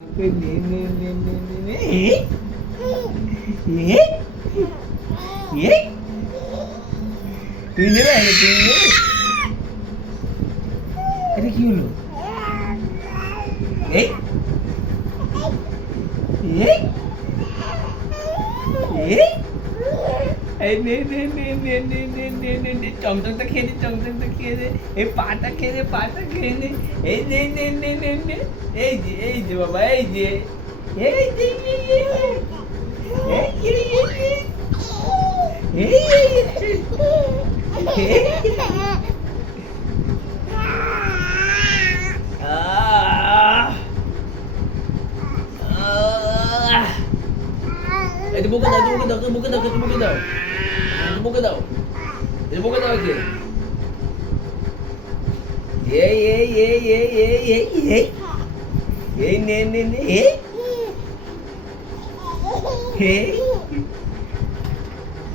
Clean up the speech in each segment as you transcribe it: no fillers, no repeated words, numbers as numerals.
তুই নেবে এটা কি হলো এই এই এই নে নে নে নে নে নে নে নে নে চমচমটা খেয়ে নে চমচমটা খেয়ে নে এই পাটা খেয়ে নে পাটা খেয়ে নে এই নে নে নে নে নে এই যে বাবা এই যে এই যে itu buka daw, itu buka daw, itu buka daw. Itu buka daw. Itu buka daw lagi. Ne.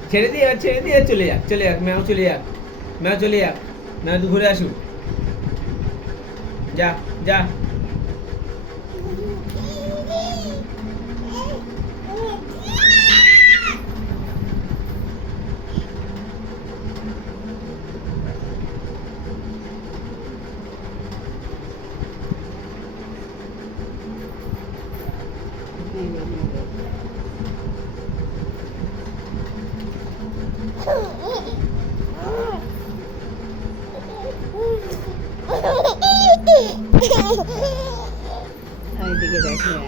ছেড়ে দিয়ে চলে যাক ম্যাও চলে যাক ম্যাও তুই ঘুরে আসুক যা এইদিকে দেখে